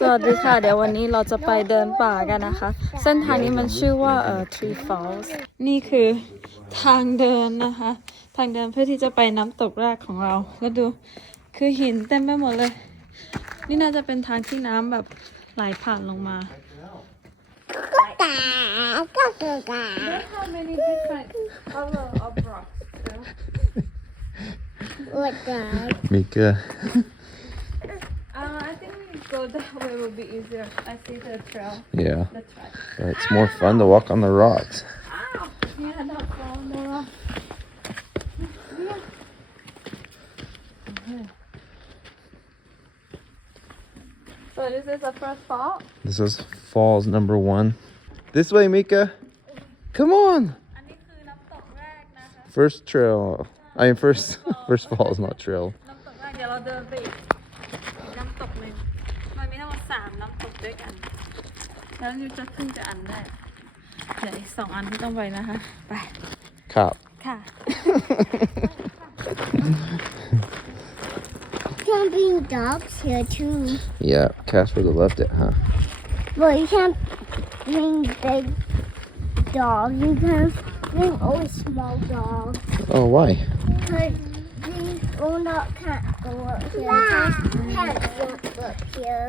สวัสดีค่ะเดี๋ยววันนี้เราจะไปเดินป่ากันนะคะ เส้นทางนี้มันชื่อว่า เอ่อทรี e f ลส์นี่คือทางเดินนะคะ ทางเดินเพื่อที่จะไปน้ำตกแรกของเรา แล้วดูคือหินเต็มไปหมดเลย นี่น่าจะเป็นทางที่น้ำแบบไหลผ่านลงมาก็ตาก็ตา Yeah. It's more ah, fun no. to walk on the rocks. Yeah, wrong, no. So this is the first fall? This is falls number one. This way, Mika. Come on. To, right first trail. Oh, I mean, first, first fall, first fall is not trail. Not 3น้ำตุกด้วยกันแล้วยูจะขึ้นจะอันได้เหลืออีก2อันที่ต้องไปนะคะไปครับค่ะ Jumping dogs here too. Yeah, Casper would have loved it, huh? Well, you can't bring big dogs. You can bring only oh. small dogs. Oh, why? Because these owners not go yeah. mm -hmm. Can't jump here.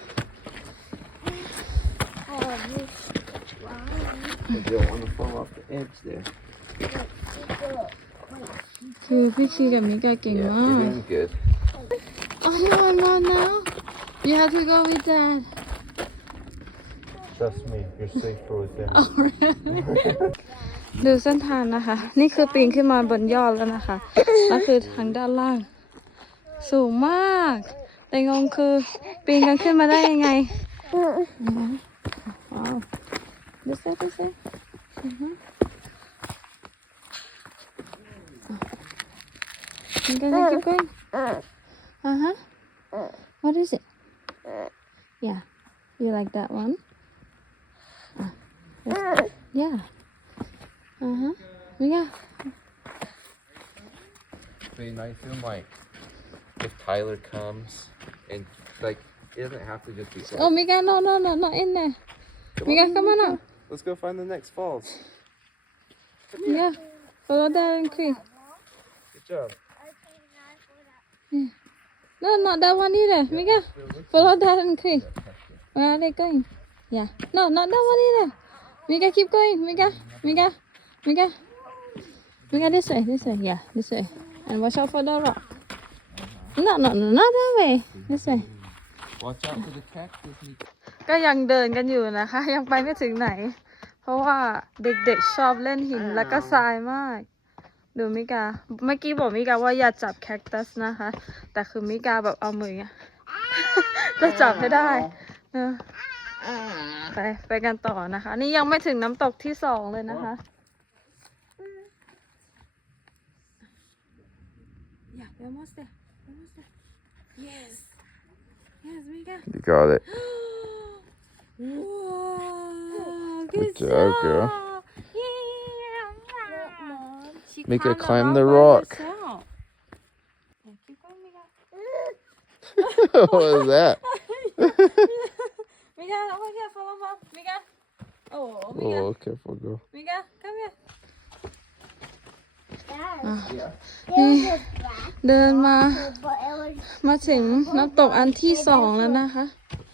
because you don't want to fall off the edge there. Dude, fishing got me getting yeah, you're doing good. Oh no, I'm on now. You have to go with dad. Trust me, you're safe for with dad. ดูเส้นทางนะคะ นี่คือปีนขึ้นมาบนยอดแล้วนะคะแล้วคือทางด้านล่าง สูงมาก แต่งงคือปีนกันขึ้นมาได้ยังไงว้าว This is that what they say? Uh-huh. Oh. You guys uh, keep going? Uh-huh. Uh, what is it? Uh, yeah. You like that one? Uh, this, uh yeah. Uh-huh. Yeah. Wait, I feel like if Tyler comes and like it doesn't have to just be so. Oh, Miguel, gonna... no, no, no, not in there. Come Miguel, on, come Miguel. on up. Let's go find the next falls. Yeah, mm -hmm. follow that and Queen. Good job. Okay, yeah. No, not that one either. Yeah, Miguel, mm -hmm. follow that and Queen. Where are they going? Yeah. No, not that one either. Miguel, mm -hmm. keep going. Miguel, mm -hmm. Miguel, Miguel. Mm -hmm. Miguel, this way, this way. Yeah, this way. And watch out for the rock. Oh, no, nice. no, no, not that way. Mm -hmm. This way. Watch out yeah. for the cactus, ็ยังเดินกันอยู่นะคะ ยังไปไม่ถึงไหน เพราะว่าเด็ก ๆชอบเล่นหินแล้วก็ทรายมาก ดูมิกาเมื่อกี้บอกมิกาว่าอย่าจับแคคตัสนะคะ แต่คือมิกาแบบเอามือจะจับให้ได้ไปไปกันต่อนะคะนี่ยังไม่ถึงน้ำตกที่สองเลยนะคะอย่าเดี๋ยวมอสเตอร์มอสเตอร์ yes yes มิกา you got it Whoa, good good job, girl. Make her climb the rock. what was that? Mika, over here, follow mom. Mika. Oh, Mika. Oh, careful, girl. Mika, come here. Yeah. เดินมามาถึงน้ำตกอันที่สองแล้วนะคะ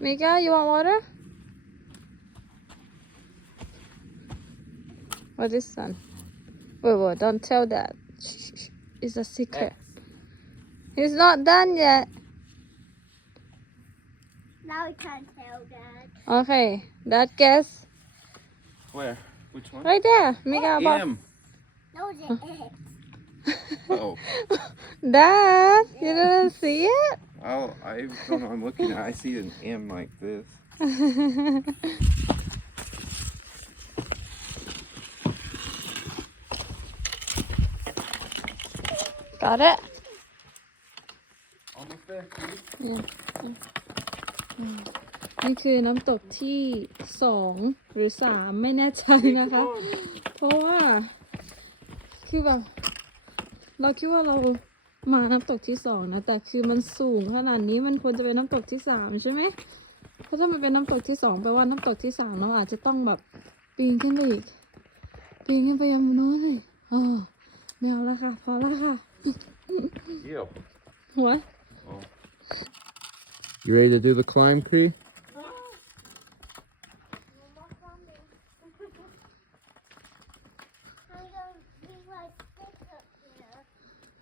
Mika, you want water? What is that? Wait, wait, don't tell that. It's a secret. Next. Yes. He's not done yet. Now we can't tell dad. Okay, that guess. Where? Which one? Right there. Mika, oh, about. M. no, it's uh Oh. Dad, yes. you didn't see it? I'll, I i do not know. I'm looking. At, I see an M like this. Got it. three. I'm Almost there. Yeah. Mm. นี่คือน้ำตกที่สองหรือสามไม่แน่ใจนะคะเพราะว่าคือแบบเราคิดว่าเรามาน้ําตกที่สองนะแต่คือมันสูงขนาดนี้มันควรจะเป็นน้ําตกที่สามใช่ไหมเพราะถ้ามันเป็นน้ําตกที่สองแปลว่าน้ําตกที่สามเราอาจจะต้องแบบปีนขึ้นไปอีกปีนขึ้นไปยังโน้นเลยอ๋อไม่เอาแล้วค่ะพอแล้วค่ะเยี่ยมหัว You ready to do the climb, Cree?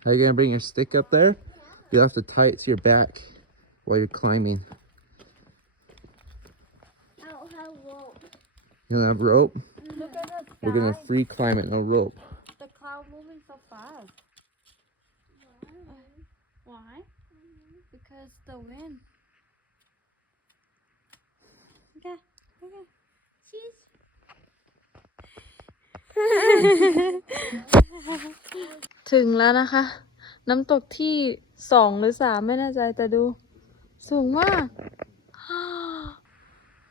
How are you going to bring your stick up there? Yeah. you have to tie it to your back while you're climbing. You don't have rope? You're gonna have rope? Mm -hmm. Look We're going to free climb it, no rope. The cloud moving so fast. Why? Uh, why? Mm -hmm. Because the wind. Okay, okay. She's ถึงแล้วนะคะ น้ำตกที่สองหรือสามไม่แน่ใจแต่ดูสูงมาก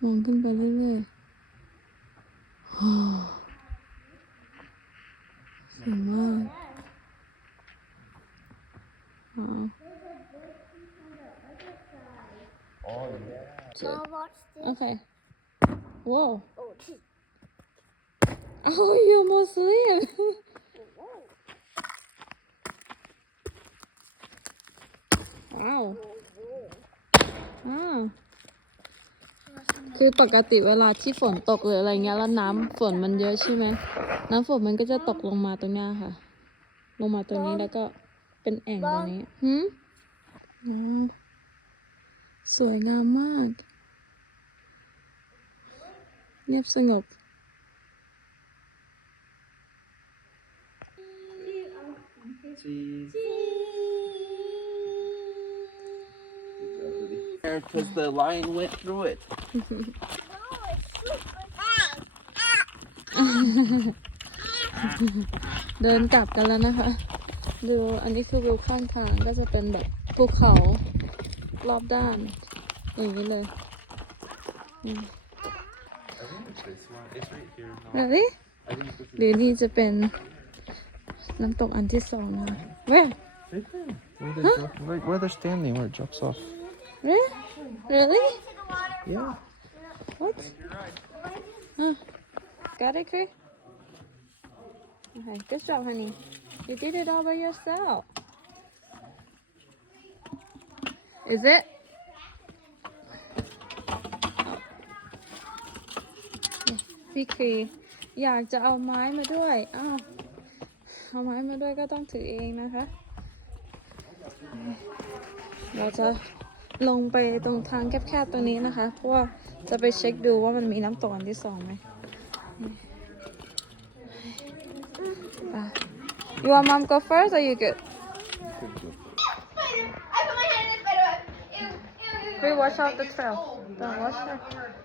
มองขึ้นไปเรื่อยๆสูงมากโอเคโอ้ Oh, you almost live. wow. Wow. คือปกติเวลาที่ฝนตกหรืออะไรเงี้ยแล้วน้ำฝนมันเยอะใช่ไหม น้ำฝนมันก็จะตกลงมาตรงนี้ค่ะ ลงมาตรงนี้แล้วก็เป็นแอ่งตรงนี้หืมสวยงามมากเงียบสงบ Because the lion went through it. เดินกลับกันแล้วนะคะ ดูอันนี้คือวิวข้างทางก็จะเป็นแบบภูเขารอบด้านอย่างนี้เลยเดี๋ยวนี้จะเป็น Where? Right there. Where huh? drop, where they're huh? standing, where it drops off. Really? Really? Yeah. What? Right. Huh. Got it, Chris? Okay, good job, honey. You did it all by yourself. Is it? Vicky. Yeah, to all my do I? Oh. เอาไม้มาด้วยก็ต้องถือเองนะคะเราจะลงไปตรงทางแคบๆ ตัวนี้นะคะ เพราะว่าจะไปเช็คดูว่ามันมีน้ำตกอันที่สองไหมอ you want mom go first or you good We wash out the trail. Don't wash it.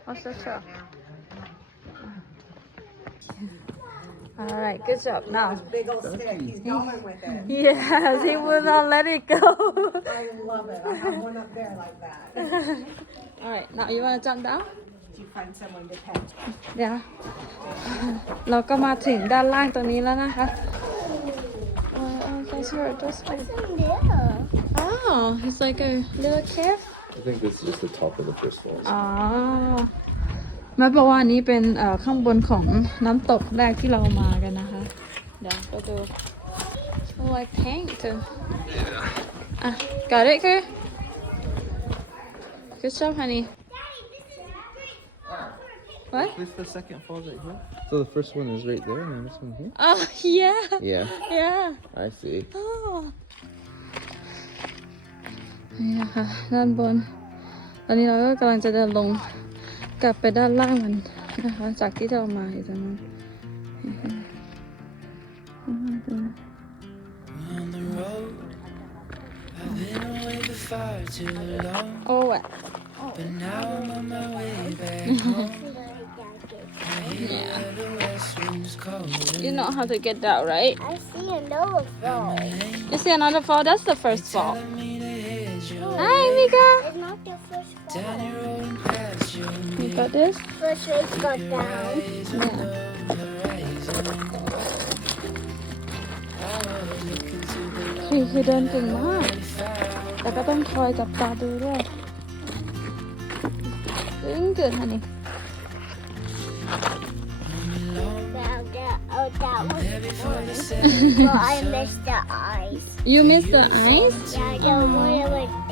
Wash the trail. All right, good job. Now, big old stick. He's going with it. yes, he will not let it go. I love it. I have one up there like that. All right, now you want to jump down? Yeah. Find someone to pet. Yeah. เราก็มาถึงด้านล่างตัวนี้แล้วนะคะ Oh, that's h e r just like. Oh, it's like a little cave. I think this is just the top of the first floor. Ah. Oh. มาบอกว่านี้เป็นข้างบนของน้ำตกแรกที่เรามากันนะคะเดี๋ยวไปดู Oh I paint too Yeah uh, Got it girl Good job honey What? So the first one is right there, and then this one here. Oh yeah. Yeah. Yeah. I see. Oh. Yeah. ด้านบน ตอนนี้เราก็กำลังจะเดินลง oh. yeah. You know how to get that, right? I see another fall. You see another fall? That's the first fall. Hey. Hi, Mika! the first fall. You got this? First way got go down. Yeah. คือคือเดินเก่งมากแต่ก็ต้องคอยจับตาดูด้วยอึ้งเกิดฮะนี่ You miss the ice? Yeah, I don't really like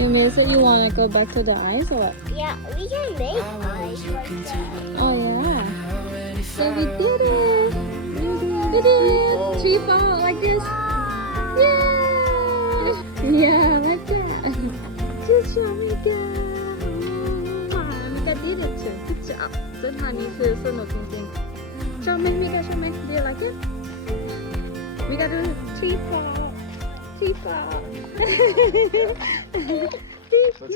you so miss it? You want to go back to the eyes or what? Yeah, we can make eyes right there. Oh, yeah. So we did it. We did it. Three falls like this. Yeah. Yeah, like that. Good job, Mika. Mika did it too. Good job. So, honey, so no something. Show me, Mika, show me. Do you like it? We got a three falls. Three falls. Let's so go. Like